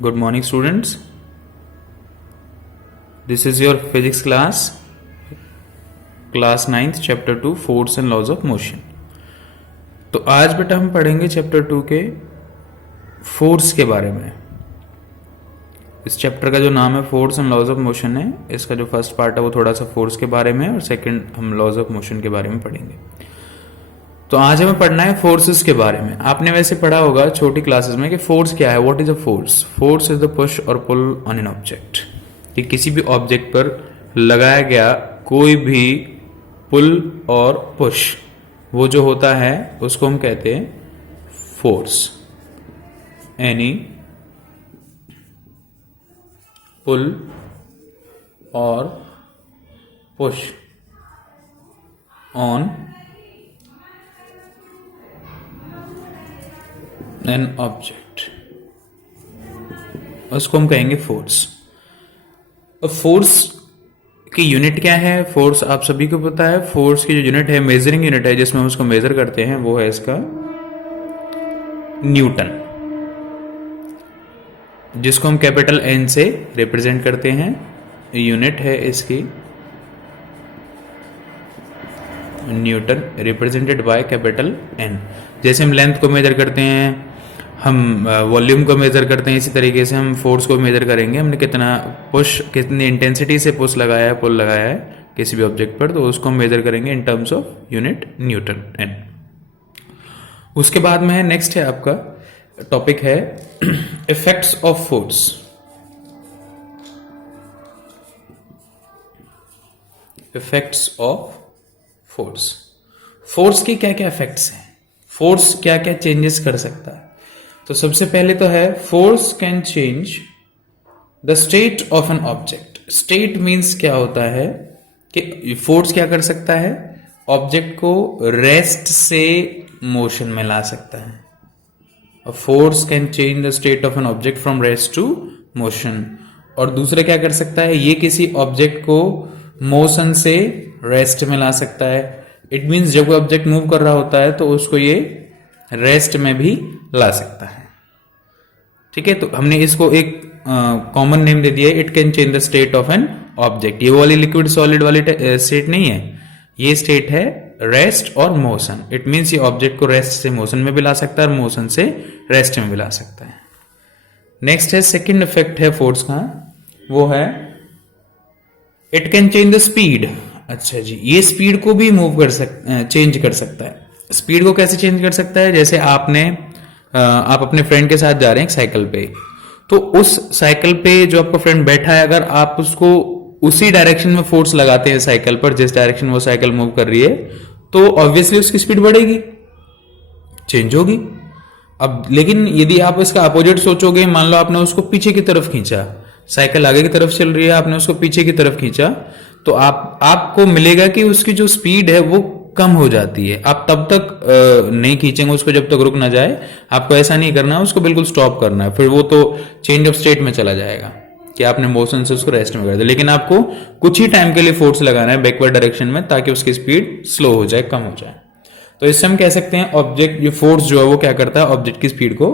Good morning, students. This is your physics class 9th, chapter 2, force and laws of motion. तो आज बेटा हम पढ़ेंगे चैप्टर 2 के फोर्स के बारे में. इस चैप्टर का जो नाम है force and laws of motion है. इसका जो फर्स्ट पार्ट है वो थोड़ा सा फोर्स के बारे में और सेकंड हम लॉज ऑफ मोशन के बारे में पढ़ेंगे. तो आज हमें पढ़ना है फोर्सेस के बारे में. आपने वैसे पढ़ा होगा छोटी क्लासेस में कि फोर्स क्या है. What is a force? Force is the push और पुल ऑन एन ऑब्जेक्ट. कि किसी भी ऑब्जेक्ट पर लगाया गया कोई भी पुल और पुश, वो जो होता है उसको हम कहते हैं फोर्स. एनी पुल और पुश ऑन एन ऑब्जेक्ट, उसको हम कहेंगे फोर्स. अब फोर्स की यूनिट क्या है? फोर्स आप सभी को पता है. फोर्स की जो यूनिट है, मेजरिंग यूनिट है जिसमें हम उसको मेजर करते हैं, वो है इसका न्यूटन, जिसको हम कैपिटल एन से रिप्रेजेंट करते हैं. यूनिट है इसकी Newton, represented by capital N. जैसे हम लेंथ को मेजर करते हैं, हम वॉल्यूम को मेजर करते हैं, इसी तरीके से हम फोर्स को मेजर करेंगे. हमने कितना पुश, कितनी इंटेंसिटी से पुश लगाया है, पुल लगाया है किसी भी ऑब्जेक्ट पर, तो उसको हम मेजर करेंगे in terms of unit Newton N. उसके बाद में है नेक्स्ट है आपका टॉपिक है effects of force. Effects of force. Force के क्या क्या इफेक्ट्स हैं? फोर्स क्या क्या चेंजेस कर सकता है? तो सबसे पहले तो है force can change the state of an object. State means क्या होता है कि फोर्स क्या कर सकता है? ऑब्जेक्ट को रेस्ट से मोशन में ला सकता है. A force can change the state of an object from rest to motion. और दूसरे क्या कर सकता है? ये किसी ऑब्जेक्ट को मोशन से रेस्ट में ला सकता है. इट मीन्स जब कोई ऑब्जेक्ट मूव कर रहा होता है तो उसको ये रेस्ट में भी ला सकता है. ठीक है, तो हमने इसको एक कॉमन नेम दे दिया है, it can change the state of an object. ये वाली लिक्विड सॉलिड वाली स्टेट नहीं है, ये स्टेट है रेस्ट और मोशन. इट मीन्स ये ऑब्जेक्ट को रेस्ट से मोशन में भी ला सकता है और मोशन से रेस्ट में भी ला सकता है. नेक्स्ट है सेकंड इफेक्ट है फोर्स का, वो है it can change the speed. अच्छा जी, ये स्पीड को भी चेंज कर सकता है. स्पीड को कैसे चेंज कर सकता है? जैसे आप अपने फ्रेंड के साथ जा रहे हैं साइकिल पे, तो उस साइकिल पे जो आपका फ्रेंड बैठा है, अगर आप उसको उसी डायरेक्शन में फोर्स लगाते हैं साइकिल पर, जिस डायरेक्शन वो साइकिल मूव कर रही है, तो ऑब्वियसली उसकी स्पीड बढ़ेगी, चेंज होगी. अब लेकिन यदि आप इसका अपोजिट सोचोगे, मान लो आपने उसको पीछे की तरफ खींचा, साइकिल आगे की तरफ चल रही है, आपने उसको पीछे की तरफ खींचा, तो आपको मिलेगा कि उसकी जो स्पीड है वो कम हो जाती है. आप तब तक नहीं खींचेंगे उसको जब तक रुक ना जाए. आपको ऐसा नहीं करना है, उसको बिल्कुल स्टॉप करना है, फिर वो तो चेंज ऑफ स्टेट में चला जाएगा कि आपने मोशन से उसको रेस्ट में कर दिया. लेकिन आपको कुछ ही टाइम के लिए फोर्स लगाना है बैकवर्ड डायरेक्शन में, ताकि उसकी स्पीड स्लो हो जाए, कम हो जाए. तो इससे हम कह सकते हैं ऑब्जेक्ट, ये फोर्स जो है वो क्या करता है? ऑब्जेक्ट की स्पीड को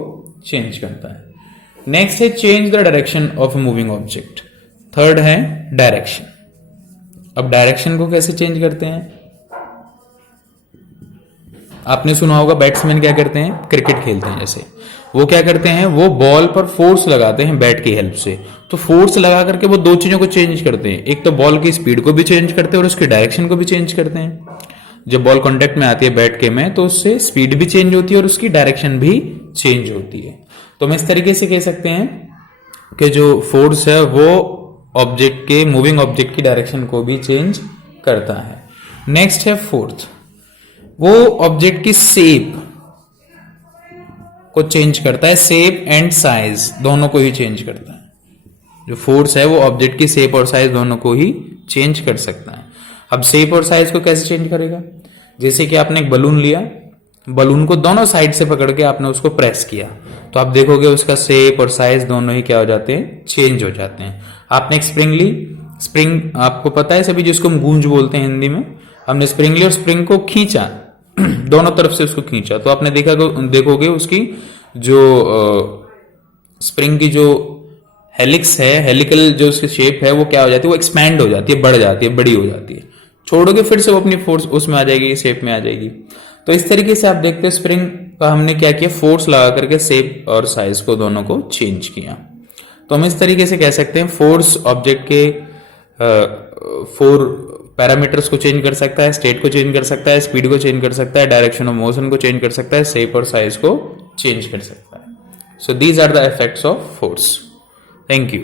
चेंज करता है. नेक्स्ट है change the direction of a moving object. Third है डायरेक्शन. अब डायरेक्शन को कैसे चेंज करते हैं? आपने सुना होगा बैट्समैन क्या करते हैं, क्रिकेट खेलते हैं जैसे, वो क्या करते हैं, वो बॉल पर फोर्स लगाते हैं बैट की हेल्प से. तो फोर्स लगा करके वो दो चीजों को चेंज करते हैं. एक तो बॉल की स्पीड को भी चेंज करते हैं और उसकी डायरेक्शन को भी चेंज करते हैं. जब बॉल कांटेक्ट में आती है बैट के में, तो उससे स्पीड भी चेंज होती है और उसकी डायरेक्शन भी चेंज होती है. तो हम इस तरीके से कह सकते हैं कि जो फोर्स है वो ऑब्जेक्ट के, मूविंग ऑब्जेक्ट की डायरेक्शन को भी चेंज करता है. नेक्स्ट है फोर्थ, वो ऑब्जेक्ट की शेप को चेंज करता है. शेप एंड साइज दोनों को ही चेंज करता है. जो फोर्स है वो ऑब्जेक्ट की शेप और साइज दोनों को ही चेंज कर सकता है. अब शेप और साइज को कैसे चेंज करेगा? जैसे कि आपने एक बलून लिया, बलून को दोनों साइड से पकड़ के आपने उसको प्रेस किया, तो आप देखोगे उसका शेप और साइज दोनों ही क्या हो जाते हैं? चेंज हो जाते हैं. आपने एक स्प्रिंग ली, स्प्रिंग आपको पता है सभी, जिसको हम गूंज बोलते हैं हिंदी में. हमने स्प्रिंग ली और स्प्रिंग को खींचा, दोनों तरफ से उसको खींचा, तो आपने देखोगे उसकी जो स्प्रिंग की जो हेलिक्स है, हेलिकल जो उसकी शेप है वो क्या हो जाती है, वो एक्सपैंड हो जाती है, बढ़ जाती है, बड़ी हो जाती है। छोड़ोगे फिर से वो अपनी फोर्स उसमें आ जाएगी, शेप में आ जाएगी। तो इस तरीके से आप देखते हैं स्प्रिंग का हमने क्या किया, फोर्स लगा करके शेप और साइज को दोनों को चेंज किया। तो हम इस तरीके से कह सकते हैं फोर्स ऑब्जेक्ट के 4 पैरामीटर्स को चेंज कर सकता है, स्टेट को चेंज कर सकता है, स्पीड को चेंज कर सकता है, डायरेक्शन ऑफ मोशन को चेंज कर सकता है, शेप और साइज को चेंज कर सकता है। So these are the effects of force. Thank you.